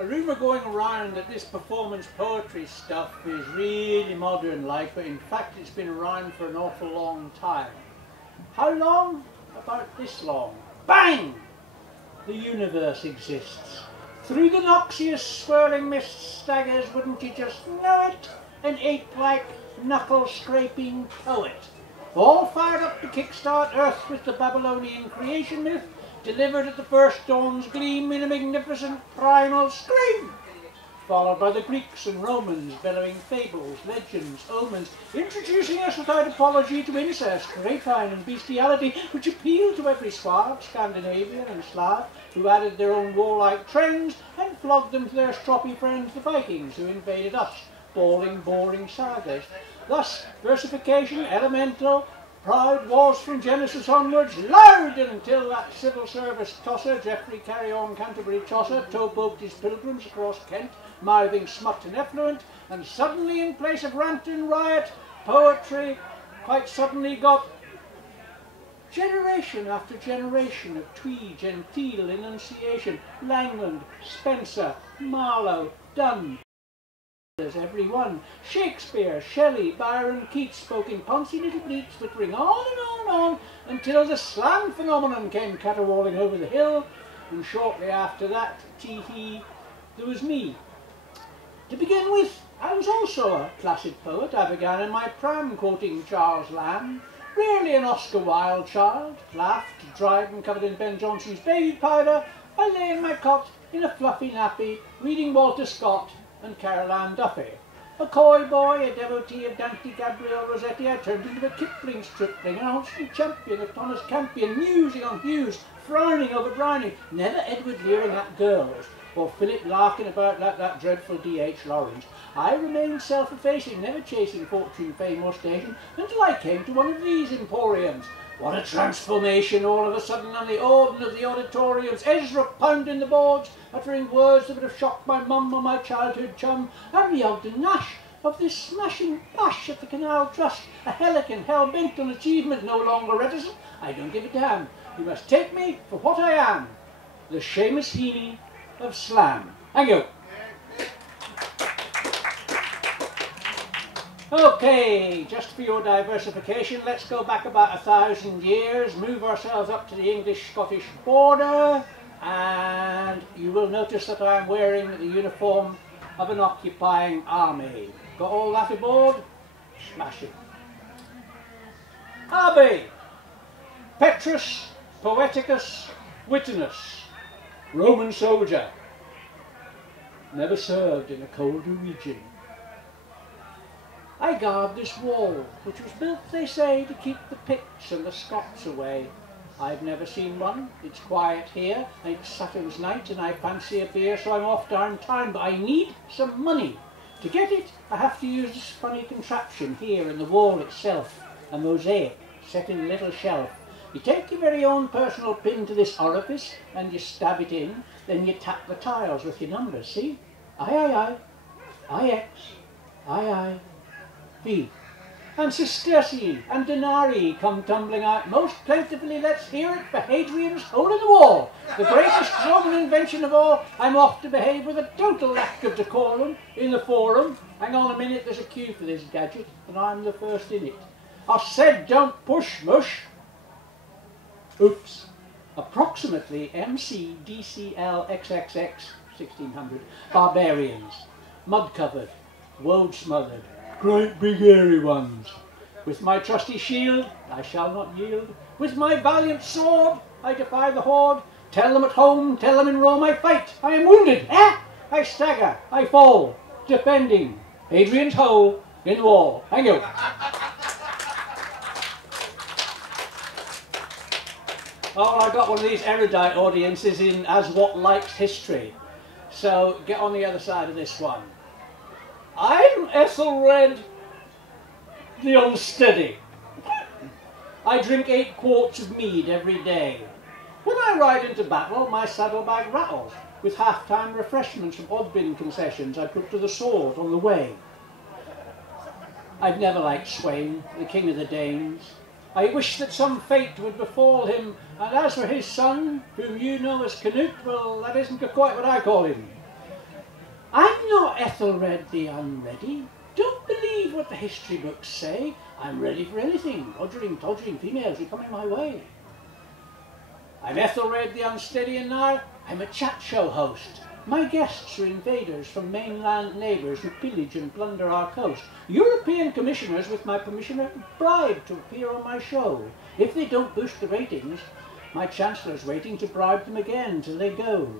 a rumour going around that this performance poetry stuff is really modern like, but in fact it's been around for an awful long time. How long? About this long. Bang! The universe exists. Through the noxious swirling mist staggers, wouldn't you just know it, an ape-like knuckle-scraping poet, all fired up to kickstart Earth with the Babylonian creation myth, delivered at the first dawn's gleam in a magnificent primal scream, followed by the Greeks and Romans bellowing fables, legends, omens, introducing us without apology to incest, rapine and bestiality, which appealed to every Swab, Scandinavian and Slav, who added their own warlike trends and flogged them to their stroppy friends the Vikings, who invaded us, bawling, boring sagas. Thus, versification, elemental, proud was from Genesis onwards, loud until that civil service tosser, Geoffrey Carry-On Canterbury Chaucer, toe-poked his pilgrims across Kent, mouthing smut and effluent, and suddenly in place of rant and riot, poetry quite suddenly got generation after generation of twee, genteel enunciation, Langland, Spenser, Marlowe, Donne, every one. Shakespeare, Shelley, Byron, Keats spoke in poncy little bleats, twittering on and on and on, until the slam phenomenon came caterwauling over the hill, and shortly after that, tee-hee, there was me. To begin with, I was also a placid poet. I began in my pram quoting Charles Lamb, rarely an Oscar Wilde child, laughed, dried and covered in Ben Jonson's baby powder. I lay in my cot in a fluffy nappy, reading Walter Scott and Caroline Duffy. A coy boy, a devotee of Dante Gabriel Rossetti, I turned into a Kipling stripling, an Austin champion, a Thomas Campion, musing on Hughes, frowning over Browning, never Edward leering at girls, or Philip larking about like that dreadful D.H. Lawrence. I remained self-effacing, never chasing fortune, fame or station, until I came to one of these emporiums. What a transformation all of a sudden on the organ of the auditoriums, Ezra pounding the boards, uttering words that would have shocked my mum or my childhood chum, and the Ogden Nash of this smashing bash at the Canal Trust, a Helican hell-bent on achievement, no longer reticent. I don't give a damn. You must take me for what I am, the Seamus Heaney of slam. Thank you. Okay, just for your diversification, let's go back about 1,000 years, move ourselves up to the English-Scottish border, and you will notice that I'm wearing the uniform of an occupying army. Got all that aboard? Smashing. Army. Petrus Poeticus Wytonus, Roman soldier, never served in a colder region. I guard this wall, which was built, they say, to keep the Picts and the Scots away. I've never seen one. It's quiet here, and it's Saturn's night, and I fancy a beer, so I'm off downtown, but I need some money. To get it, I have to use this funny contraption here in the wall itself, a mosaic set in a little shelf. You take your very own personal pin to this orifice, and you stab it in, then you tap the tiles with your numbers, see? I, IX, II, V. And sestertii and denarii come tumbling out most plentifully. Let's hear it for Hadrian's hole in the wall, the greatest Roman invention of all. I'm off to behave with a total lack of decorum in the forum. Hang on a minute, there's a queue for this gadget, and I'm the first in it. I said don't push, mush. Oops. Approximately MC DCL XXX 1600 barbarians, mud-covered, woad-smothered, great big hairy ones. With my trusty shield, I shall not yield. With my valiant sword, I defy the horde. Tell them at home, tell them in Rome, I fight. I am wounded, I stagger, I fall, defending Hadrian's hole in the wall. Thank you. Oh, I got one of these erudite audiences in As What Likes History. So get on the other side of this one. I'm Ethelred the Unsteady. I drink 8 quarts of mead every day. When I ride into battle, my saddlebag rattles, with half-time refreshments from odd-bin concessions I put to the sword on the way. I've never liked Sweyn, the king of the Danes. I wish that some fate would befall him, and as for his son, whom you know as Canute, well, that isn't quite what I call him. I'm not Ethelred the Unready. Don't believe what the history books say. I'm ready for anything, dodgering, dodgering females who come in my way. I'm Ethelred the Unsteady, and now I'm a chat show host. My guests are invaders from mainland neighbours who pillage and plunder our coast. European commissioners, with my permission, are bribed to appear on my show. If they don't boost the ratings, my chancellor's waiting to bribe them again till they go.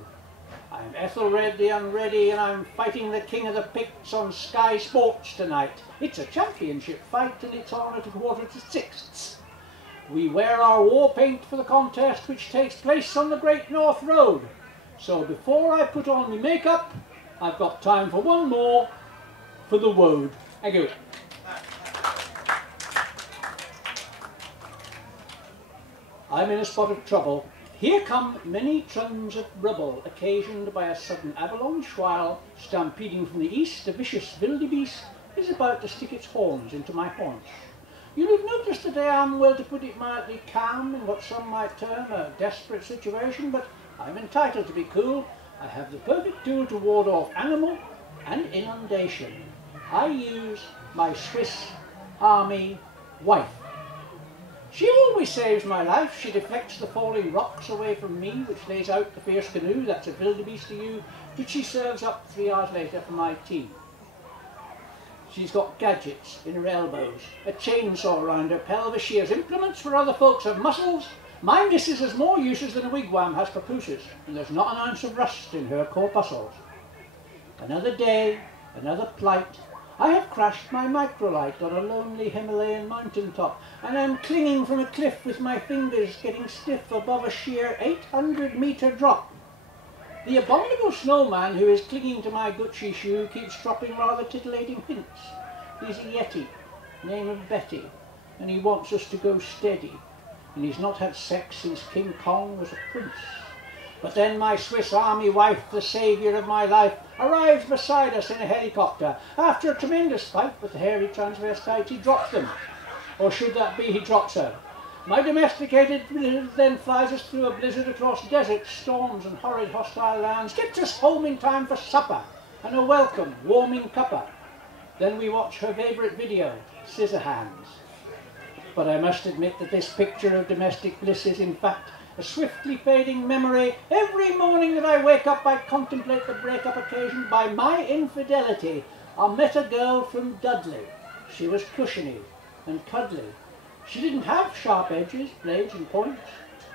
I'm Ethelred the Unready, and I'm fighting the King of the Picts on Sky Sports tonight. It's a championship fight, and it's on at a 1/4 We wear our war paint for the contest, which takes place on the Great North Road. So before I put on my makeup, I've got time for one more for the woad. Thank you. I'm in a spot of trouble. Here come many tons of rubble, occasioned by a sudden avalanche, while, stampeding from the east, a vicious wildebeest is about to stick its horns into my haunch. You'll have noticed that I am, well, to put it mildly, calm in what some might term a desperate situation, but I'm entitled to be cool. I have the perfect tool to ward off animal and inundation. I use my Swiss Army wife. She always saves my life. She deflects the falling rocks away from me, which lays out the fierce canoe. That's a wildebeest to you, which she serves up 3 hours later for my tea. She's got gadgets in her elbows, a chainsaw round her pelvis. She has implements where other folks have muscles. My missus has more uses than a wigwam has papooses, and there's not an ounce of rust in her corpuscles. Another day, another plight. I have crashed my microlight on a lonely Himalayan mountain top, and I'm clinging from a cliff with my fingers getting stiff above a sheer 800-metre drop. The abominable snowman who is clinging to my Gucci shoe keeps dropping rather titillating hints. He's a Yeti, name of Betty, and he wants us to go steady, and he's not had sex since King Kong was a prince. But then my Swiss Army wife, the saviour of my life, arrives beside us in a helicopter. After a tremendous fight with the hairy transvestite, he drops them. Or should that be, he drops her. My domesticated blizzard then flies us through a blizzard across deserts, storms and horrid hostile lands, gets us home in time for supper and a welcome, warming cuppa. Then we watch her favourite video, Scissor Hands. But I must admit that this picture of domestic bliss is in fact a swiftly fading memory. Every morning that I wake up I contemplate the breakup occasioned by my infidelity. I met a girl from Dudley. She was cushiony and cuddly. She didn't have sharp edges, blades and points,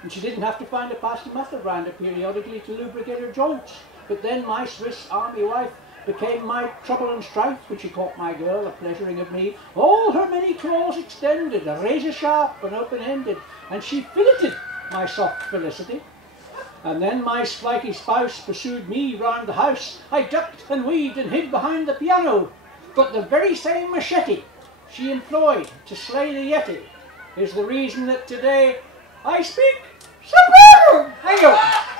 and she didn't have to find a pasty method round her periodically to lubricate her joints. But then my Swiss Army wife became my trouble and strife when she caught my girl a-pleasuring of me. All her many claws extended, a razor sharp and open-ended, and she filleted my soft felicity. And then my spiky spouse pursued me round the house. I ducked and weaved and hid behind the piano, but the very same machete she employed to slay the Yeti is the reason that today I speak soprano. Thank you.